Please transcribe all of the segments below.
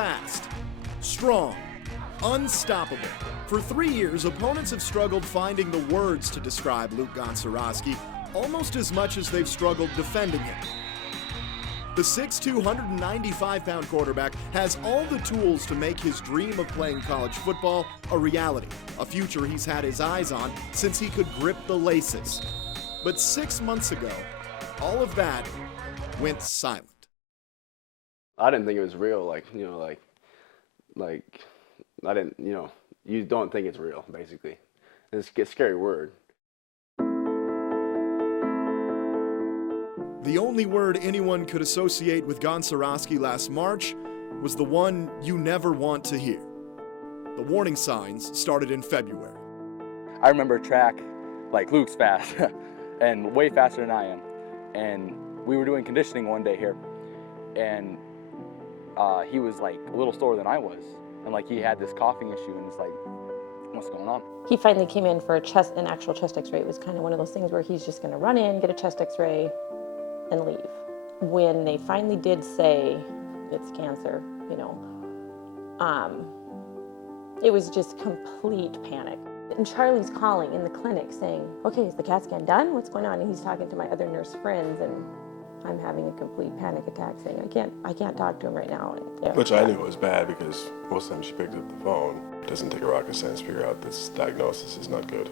fast, strong, unstoppable. For 3 years, opponents have struggled finding the words to describe Luke Gonsioroski almost as much as they've struggled defending him. The 6'2", 195-pound quarterback has all the tools to make his dream of playing college football a reality, a future he's had his eyes on since he could grip the laces. But 6 months ago, all of that went silent. I didn't think it was real, like I didn't, you don't think it's real, basically. It's a scary word. The only word anyone could associate with Gonsioroski last March was the one you never want to hear. The warning signs started in February. I remember track, like Luke's fast, and way faster than I am. And we were doing conditioning one day here, and he was like a little slower than I was. And like he had this coughing issue, and it's like, what's going on? He finally came in for an actual chest x-ray. It was kind of one of those things where he's just gonna run in, get a chest x-ray, and leave. When they finally did say it's cancer, it was just complete panic. And Charlie's calling in the clinic saying, okay, is the CAT scan done? What's going on? And he's talking to my other nurse friends, and I'm having a complete panic attack saying, I can't talk to him right now. And, Which I knew was bad because most of the time she picked up the phone. It doesn't take a rocket science to figure out this diagnosis is not good.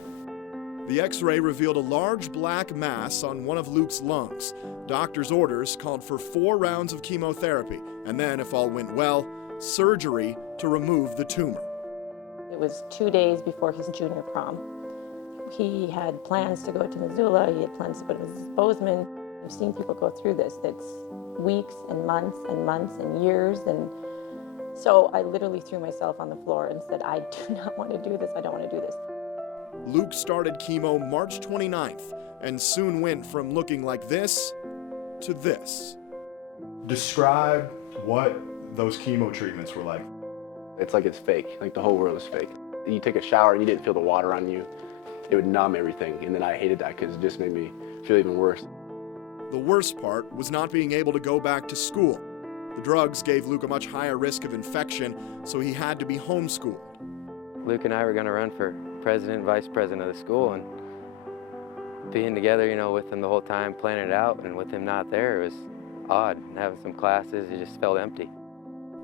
The x-ray revealed a large black mass on one of Luke's lungs. Doctor's orders called for 4 rounds of chemotherapy, and then, if all went well, surgery to remove the tumor. It was 2 days before his junior prom. He had plans to go to Missoula, he had plans to go to Mrs. Bozeman. I've seen people go through this. That's weeks and months and years. And so I literally threw myself on the floor and said, I do not want to do this. I don't want to do this. Luke started chemo March 29th and soon went from looking like this to this. Describe what those chemo treatments were like. It's like it's fake, like the whole world is fake. You take a shower and you didn't feel the water on you, it would numb everything, and then I hated that because it just made me feel even worse. The worst part was not being able to go back to school. The drugs gave Luke a much higher risk of infection, so he had to be homeschooled. Luke and I were going to run for president, vice president of the school, and being together, with him the whole time, planning it out, and with him not there, it was odd. And having some classes, it just felt empty.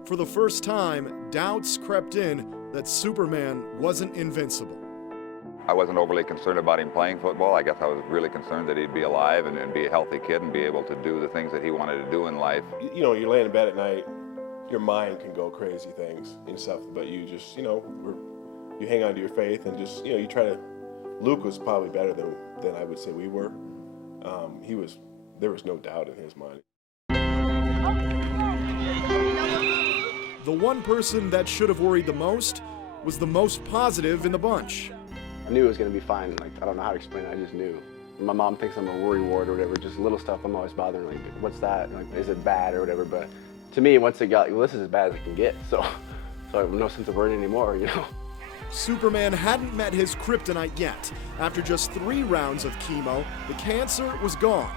For the first time, doubts crept in that Superman wasn't invincible. I wasn't overly concerned about him playing football. I guess I was really concerned that he'd be alive and be a healthy kid and be able to do the things that he wanted to do in life. You're laying in bed at night, your mind can go crazy things and stuff, but you just, you hang on to your faith and just, you try to. Luke was probably better than I would say we were. There was no doubt in his mind. The one person that should have worried the most was the most positive in the bunch. I knew it was going to be fine. Like, I don't know how to explain it, I just knew. My mom thinks I'm a worry ward or whatever, just little stuff I'm always bothering, like, what's that? Like, is it bad or whatever? But to me, once it got, this is as bad as it can get, so I have no sense of worrying anymore, Superman hadn't met his kryptonite yet. After just 3 rounds of chemo, the cancer was gone,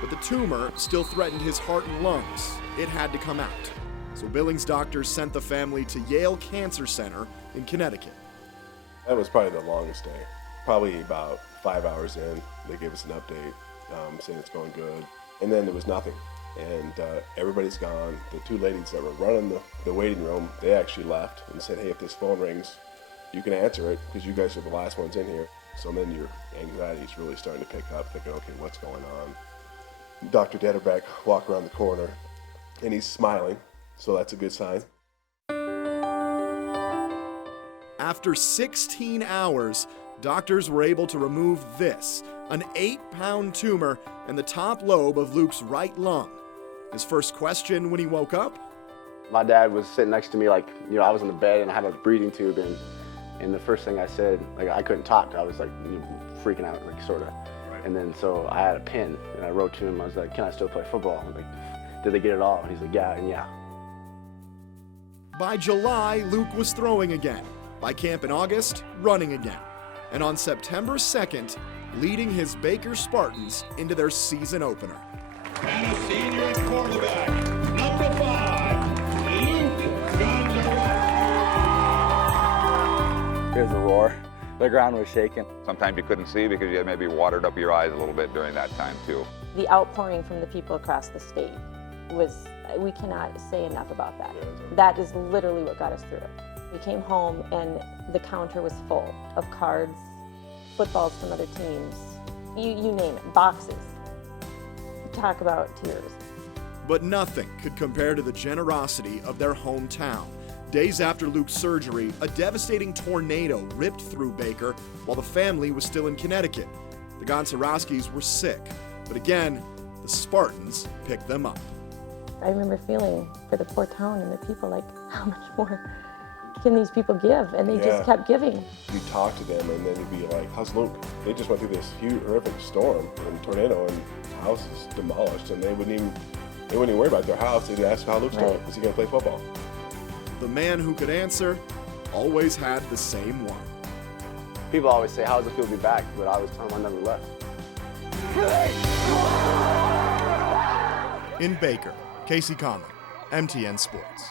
but the tumor still threatened his heart and lungs. It had to come out. So Billings doctors sent the family to Yale Cancer Center in Connecticut. That was probably the longest day. Probably about 5 hours in, they gave us an update saying it's going good. And then there was nothing. And everybody's gone. The 2 ladies that were running the waiting room, they actually left and said, hey, if this phone rings, you can answer it because you guys are the last ones in here. So then your anxiety is really starting to pick up, thinking, okay, what's going on? Dr. Detterbeck walked around the corner and he's smiling, so that's a good sign. After 16 hours, doctors were able to remove this, an 8-pound tumor in the top lobe of Luke's right lung. His first question when he woke up? My dad was sitting next to me, like, I was in the bed and I had a breathing tube, and the first thing I said, like, I couldn't talk. I was like freaking out, like, sort of. Right. And then so I had a pen and I wrote to him. I was like, can I still play football? I'm like, did they get it all? And he's like, yeah, and yeah. By July, Luke was throwing again. By camp in August, running again. And on September 2nd, leading his Baker Spartans into their season opener. And a senior quarterback, number 5, Luke Gonsioroski. The ground was shaking. Sometimes you couldn't see because you had maybe watered up your eyes a little bit during that time too. The outpouring from the people across the state was, we cannot say enough about that. That is literally what got us through it. We came home and the counter was full of cards, footballs from other teams, you name it, boxes. Talk about tears. But nothing could compare to the generosity of their hometown. Days after Luke's surgery, a devastating tornado ripped through Baker while the family was still in Connecticut. The Gonsioroskis were sick, but again, the Spartans picked them up. I remember feeling for the poor town and the people, like, how much more can these people give? And they just kept giving. You talk to them and then you'd be like, how's Luke? They just went through this huge, horrific storm and tornado, and the house is demolished, and they wouldn't even worry about their house. They'd ask how Luke's doing. Is he gonna play football? The man who could answer always had the same one. People always say, how does it feel to be back? But I always tell them I never left. In Baker, Casey Conley, MTN Sports.